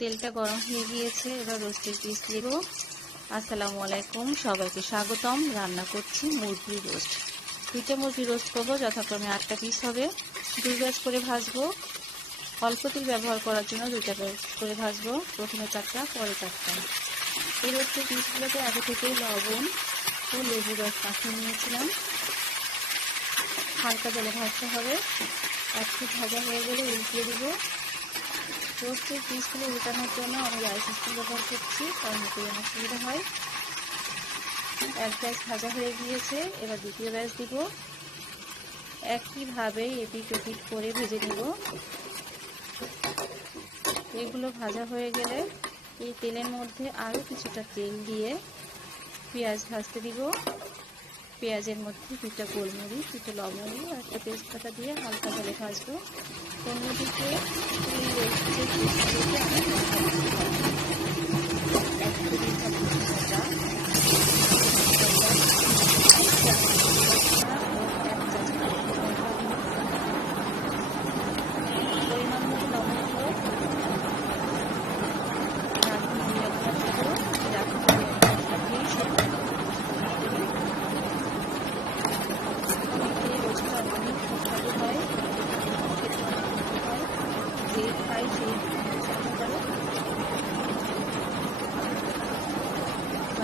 তেলটা গরম হয়ে গিয়েছে, এবার রোস্টের পিস দেব। আসসালামু আলাইকুম, সবাইকে স্বাগতম। রান্না করছি মুরগির রোস্ট। 2টা মুরগি রোস্ট করবো, যথাক্রমে 8টা পিস হবে। 2 ব্যাচ করে ভাজবো। অল্প তেল ব্যবহার করার জন্য 2টা ব্যাচ করে ভাজবো। প্রথমে 4টা, পরে 4টা। এই রোস্টের পিসগুলোতে আগে থেকেই লবণ ও লেবু রস মাখিয়ে নিয়েছিলাম। হালকা জলে ভাজতে হবে। একটু ভাজা হয়ে গেলে উল্টিয়ে দিব। রোস্টের পিসগুলো উল্টানোর জন্য আমি রাইস স্পুন ব্যবহার করছি, কারণ এতে আমার সুবিধা হয়। এক ব্যাচ ভাজা হয়ে গিয়েছে, এবার দ্বিতীয় ব্যাচ দিব। একইভাবে এপিট ওপিট করে ভেজে নিব। এগুলো ভাজা হয়ে গেলে এই তেলের মধ্যে আরও কিছুটা তেল দিয়ে পেঁয়াজ ভাজতে দিব। পেঁয়াজের মধ্যে 2টা গোলমরিচ, 2টা লবঙ্গ আর একটা তেজপাতা দিয়ে হালকা জলে ভাজবো। অন্যদিকে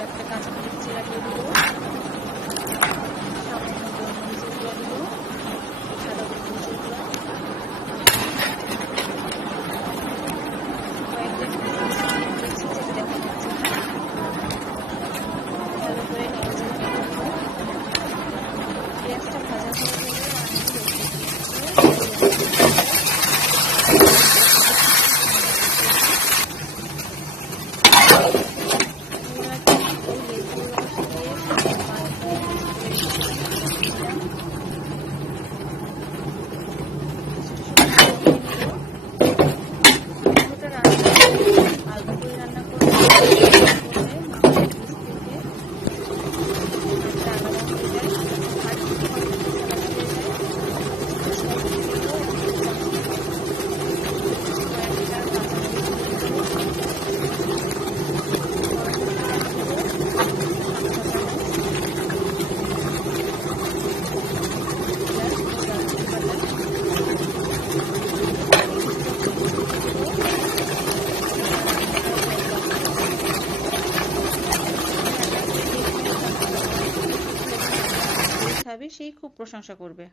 একটা কাঁচামরিচ চিরা দিয়ে দিব, সামান্য গোলমরিচের গুঁড়া দিব, সাদা গোলমরিচের গুঁড়া, কয়েকটা দেখা যাচ্ছে। ভালো করে পেঁয়াজটা ভাজা হয়ে গেলে সেই খুব প্রশংসা করবে।